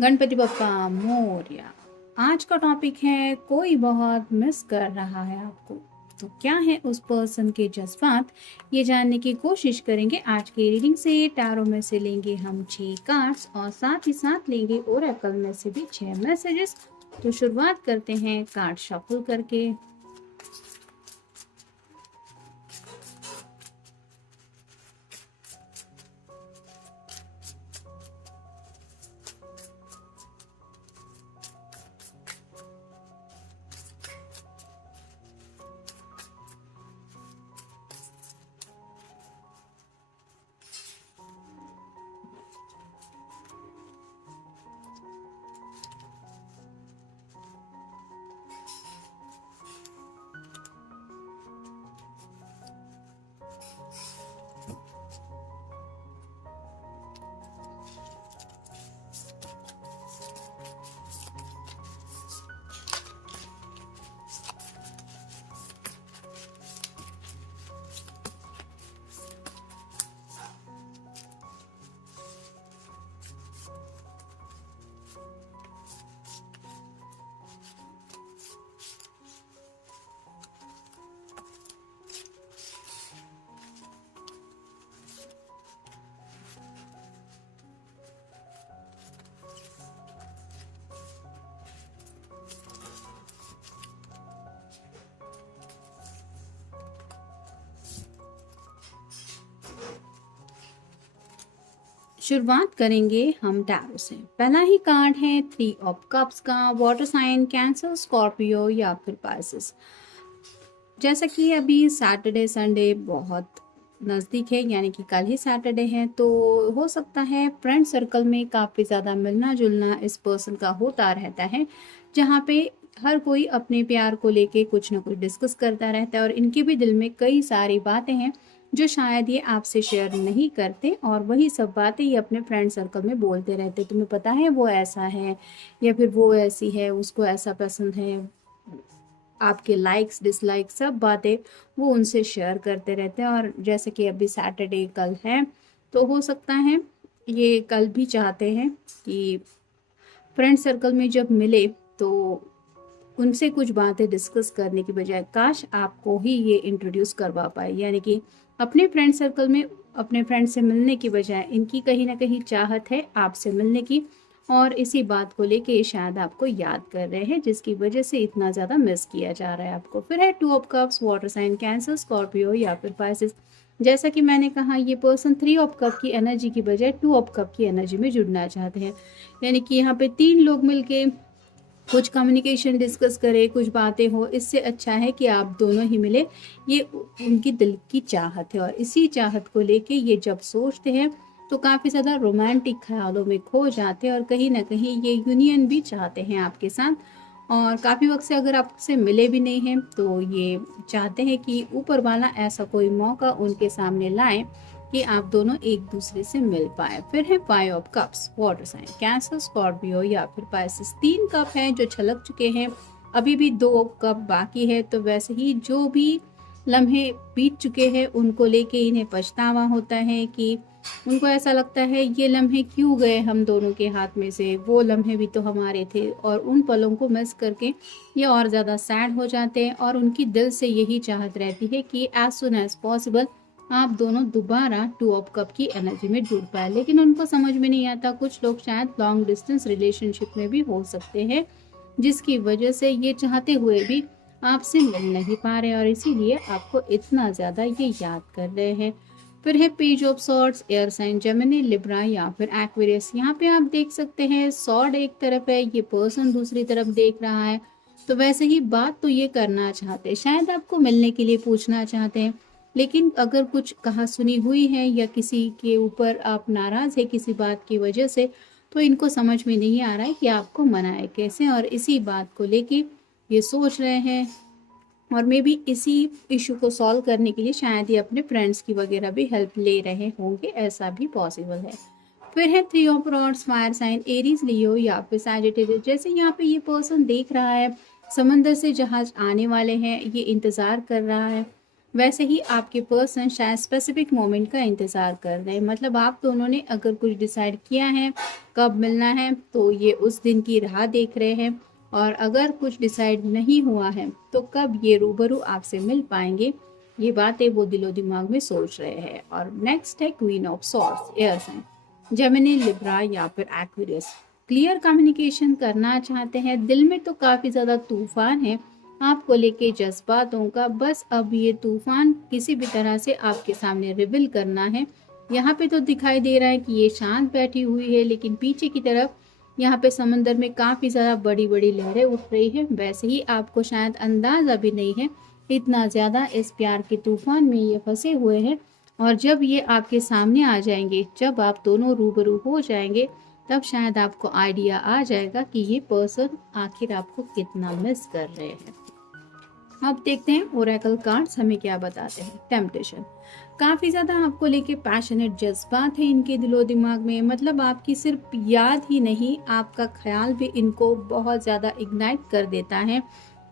गणपति बप्पा मोरया। आज का टॉपिक है कोई बहुत मिस कर रहा है आपको। तो क्या है उस पर्सन के जज्बात, ये जानने की कोशिश करेंगे आज की रीडिंग से। टैरो में से लेंगे हम 6 कार्ड्स और साथ ही साथ लेंगे ओरेकल में से भी 6 मैसेजेस। तो शुरुआत करते हैं कार्ड शफल करके। शुरुआत करेंगे हम टैरो से। पहला ही कार्ड है 3 ऑफ कप्स का। वाटर साइन, कैंसर, स्कॉर्पियो या फिर पाइसेस। जैसा कि अभी सैटरडे संडे बहुत नज़दीक है, यानी कि कल ही सैटरडे है, तो हो सकता है फ्रेंड सर्कल में काफ़ी ज़्यादा मिलना जुलना इस पर्सन का होता रहता है, जहाँ पे हर कोई अपने प्यार को लेके कुछ ना कुछ डिस्कस करता रहता है और इनके भी दिल में कई सारी बातें हैं जो शायद ये आपसे शेयर नहीं करते, और वही सब बातें ये अपने फ्रेंड सर्कल में बोलते रहते। तुम्हें पता है वो ऐसा है या फिर वो ऐसी है, उसको ऐसा पसंद है, आपके लाइक्स डिसलाइक्स सब बातें वो उनसे शेयर करते रहते हैं। और जैसे कि अभी सैटरडे कल है, तो हो सकता है ये कल भी चाहते हैं कि फ्रेंड सर्कल में जब मिले तो उनसे कुछ बातें डिस्कस करने की बजाय काश आपको ही ये इंट्रोड्यूस करवा पाए, यानी कि अपने फ्रेंड सर्कल में अपने फ्रेंड से मिलने की बजाय इनकी कहीं ना कहीं चाहत है आपसे मिलने की, और इसी बात को लेके ये शायद आपको याद कर रहे हैं, जिसकी वजह से इतना ज़्यादा मिस किया जा रहा है आपको। फिर है 2 of cups, water sign, Cancer, Scorpio या फिर पाइसेस। जैसा कि मैंने कहा, ये पर्सन 3 ऑफ कप की एनर्जी की बजाय 2 ऑफ कप की एनर्जी में जुड़ना चाहते हैं, यानी कि यहाँ पे 3 लोग मिलके कुछ कम्युनिकेशन डिस्कस करें, कुछ बातें हो। इससे अच्छा है कि आप दोनों ही मिले, ये उनकी दिल की चाहत है और इसी चाहत को लेके ये जब सोचते हैं तो काफ़ी ज़्यादा रोमांटिक ख्यालों में खो जाते हैं और कहीं ना कहीं ये यूनियन भी चाहते हैं आपके साथ। और काफ़ी वक्त से अगर आपसे मिले भी नहीं हैं तो ये चाहते हैं कि ऊपर वाला ऐसा कोई मौका उनके सामने लाए कि आप दोनों एक दूसरे से मिल पाए। फिर है 5 of cups, water sign, Cancer, Scorpio या फिर पाइसेस। 3 कप हैं जो छलक चुके हैं, अभी भी 2 कप बाकी है। तो वैसे ही जो भी लम्हे बीत चुके हैं उनको लेके इन्हें पछतावा होता है कि उनको ऐसा लगता है ये लम्हे क्यों गए हम दोनों के हाथ में से, वो लम्हे भी तो हमारे थे। और उन पलों को मिस करके ये और ज़्यादा सैड हो जाते हैं और उनकी दिल से यही चाहत रहती है कि एज सुन एज पॉसिबल आप दोनों दोबारा 2 ऑफ कप की एनर्जी में जुड़ पाए। लेकिन उनको समझ में नहीं आता, कुछ लोग शायद लॉन्ग डिस्टेंस रिलेशनशिप में भी हो सकते हैं, जिसकी वजह से ये चाहते हुए भी आपसे मिल नहीं पा रहे और इसीलिए आपको इतना ज़्यादा ये याद कर रहे हैं। फिर है page of swords, air sign Gemini, Libra या फिर एक्वेरियस। यहाँ पे आप देख सकते हैं सॉर्ड एक तरफ है, ये पर्सन दूसरी तरफ देख रहा है। तो वैसे ही बात तो ये करना चाहते हैं, शायद आपको मिलने के लिए पूछना चाहते हैं, लेकिन अगर कुछ कहा सुनी हुई है या किसी के ऊपर आप नाराज़ है किसी बात की वजह से, तो इनको समझ में नहीं आ रहा है कि आपको मनाए कैसे, और इसी बात को लेके ये सोच रहे हैं। और मे बी इसी इशू को सॉल्व करने के लिए शायद ये अपने फ्रेंड्स की वगैरह भी हेल्प ले रहे होंगे, ऐसा भी पॉसिबल है। फिर है 3 of rods, fire sign, Aries, Leo या फिर सैजिटेरियस। जैसे यहाँ पे ये पर्सन देख रहा है समंदर से जहाज आने वाले हैं, ये इंतज़ार कर रहा है वैसे ही आपके पर्सन शायद स्पेसिफिक मोमेंट का इंतज़ार कर रहे हैं। मतलब आप दोनों ने अगर कुछ डिसाइड किया है कब मिलना है तो ये उस दिन की राह देख रहे हैं, और अगर कुछ डिसाइड नहीं हुआ है तो कब ये रूबरू आपसे मिल पाएंगे, ये बातें वो दिलो दिमाग में सोच रहे हैं। और नेक्स्ट है queen of swords, air sign, Gemini, Libra या फिर एक्वेरियस। क्लियर कम्युनिकेशन करना चाहते हैं, दिल में तो काफ़ी ज़्यादा तूफान है आपको लेके जज्बातों का, बस अब ये तूफान किसी भी तरह से आपके सामने रिवील करना है। यहाँ पे तो दिखाई दे रहा है कि ये शांत बैठी हुई है, लेकिन पीछे की तरफ यहाँ पे समंदर में काफ़ी ज़्यादा बड़ी बड़ी लहरें उठ रही है। वैसे ही आपको शायद अंदाज़ा भी नहीं है इतना ज़्यादा इस प्यार के तूफान में ये फंसे हुए हैं। और जब ये आपके सामने आ जाएंगे, जब आप दोनों रूबरू हो जाएंगे, तब शायद आपको आइडिया आ जाएगा कि ये पर्सन आखिर आपको कितना मिस कर रहे हैं। अब देखते हैं ओरेकल कार्ड्स हमें क्या बताते हैं। टेम्पटेशन, काफ़ी ज़्यादा आपको लेके पैशनेट जज्बात है इनके दिलो दिमाग में। मतलब आपकी सिर्फ याद ही नहीं, आपका ख्याल भी इनको बहुत ज़्यादा इग्नाइट कर देता है।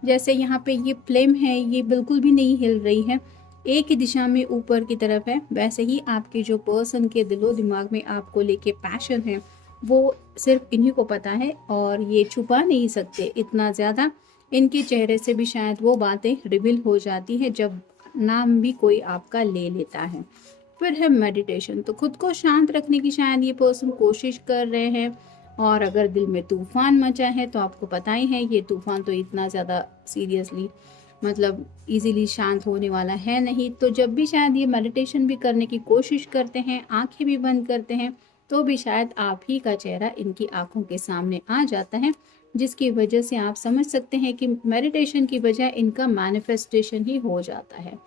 जैसे यहाँ पे ये फ्लेम है, ये बिल्कुल भी नहीं हिल रही है, एक ही दिशा में ऊपर की तरफ है। वैसे ही आपके जो पर्सन के दिलो दिमाग में आपको लेके पैशन है, वो सिर्फ इन्हीं को पता है, और ये छुपा नहीं सकते इतना ज़्यादा। इनके चेहरे से भी शायद वो बातें रिवील हो जाती है जब नाम भी कोई आपका ले लेता है। फिर है मेडिटेशन, तो खुद को शांत रखने की शायद ये पर्सन कोशिश कर रहे हैं। और अगर दिल में तूफान मचा है तो आपको पता ही है ये तूफान तो इतना ज़्यादा सीरियसली मतलब इजीली शांत होने वाला है नहीं। तो जब भी शायद ये मेडिटेशन भी करने की कोशिश करते हैं, आंखें भी बंद करते हैं, तो भी शायद आप ही का चेहरा इनकी आंखों के सामने आ जाता है, जिसकी वजह से आप समझ सकते हैं कि मेडिटेशन की बजाय इनका मैनिफेस्टेशन ही हो जाता है।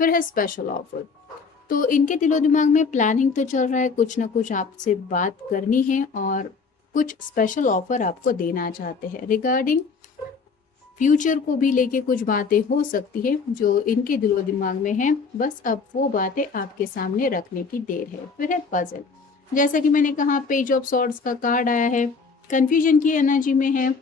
फिर है स्पेशल ऑफर, तो इनके दिलो दिमाग में प्लानिंग तो चल रहा है, कुछ ना कुछ आपसे बात करनी है और कुछ स्पेशल ऑफर आपको देना चाहते हैं। रिगार्डिंग फ्यूचर को भी लेके कुछ बातें हो सकती है जो इनके दिलो दिमाग में है, बस अब वो बातें आपके सामने रखने की देर है। फिर है पजल, जैसा कि मैंने कहा पेज ऑफ सॉर्ड्स का कार्ड आया है, कंफ्यूजन की एनर्जी में है,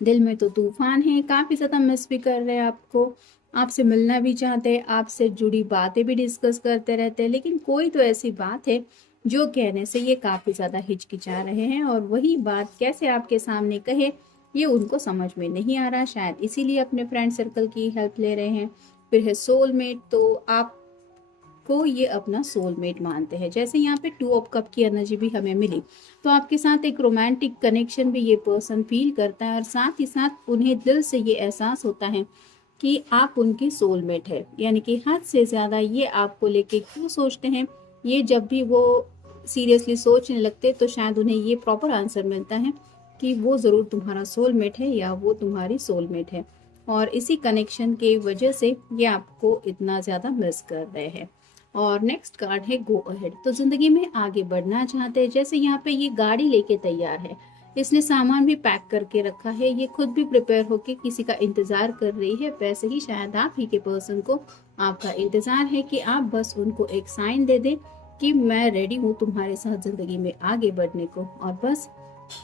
दिल में तो तूफान है, काफ़ी ज़्यादा मिस भी कर रहे हैं आपको, आपसे मिलना भी चाहते हैं, आपसे जुड़ी बातें भी डिस्कस करते रहते हैं, लेकिन कोई तो ऐसी बात है जो कहने से ये काफ़ी ज़्यादा हिचकिचा रहे हैं, और वही बात कैसे आपके सामने कहे ये उनको समझ में नहीं आ रहा, शायद इसीलिए अपने फ्रेंड सर्कल की हेल्प ले रहे हैं। फिर है सोलमेट, तो आप को ये अपना सोलमेट मानते हैं। जैसे यहाँ पे 2 ऑफ कप की एनर्जी भी हमें मिली, तो आपके साथ एक रोमांटिक कनेक्शन भी ये पर्सन फील करता है, और साथ ही साथ उन्हें दिल से ये एहसास होता है कि आप उनके सोलमेट है। यानी कि हद से ज़्यादा ये आपको लेके क्यों सोचते हैं, ये जब भी वो सीरियसली सोचने लगते तो शायद उन्हें ये प्रॉपर आंसर मिलता है कि वो ज़रूर तुम्हारा सोलमेट है या वो तुम्हारी सोलमेट है, और इसी कनेक्शन के वजह से ये आपको इतना ज़्यादा मिस कर रहे हैं। और नेक्स्ट कार्ड है गो अहेड, तो जिंदगी में आगे बढ़ना चाहते हैं। जैसे यहाँ पे ये गाड़ी लेके तैयार है, इसने सामान भी पैक करके रखा है, ये खुद भी प्रिपेयर होके किसी का इंतजार कर रही है। वैसे ही शायद आप ही के पर्सन को आपका इंतजार है कि आप बस उनको एक साइन दे दें कि मैं रेडी हूँ तुम्हारे साथ जिंदगी में आगे बढ़ने को, और बस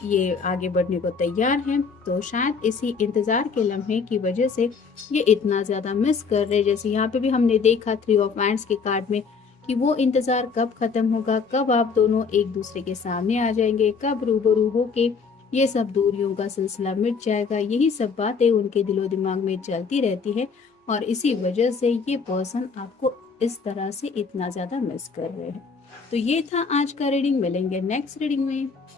ये आगे बढ़ने को तैयार हैं। तो शायद इसी इंतजार के लम्हे की वजह से ये इतना ज़्यादा मिस कर रहे। जैसे यहाँ पे भी हमने देखा 3 ऑफ वांड्स के कार्ड में कि वो इंतज़ार कब ख़त्म होगा, कब आप दोनों एक दूसरे के सामने आ जाएंगे, कब रूबरू होके ये सब दूरियों का सिलसिला मिट जाएगा। यही सब बातें उनके दिलो दिमाग में चलती रहती है, और इसी वजह से ये पर्सन आपको इस तरह से इतना ज़्यादा मिस कर रहे हैं। तो ये था आज का रीडिंग, मिलेंगे नेक्स्ट रीडिंग में।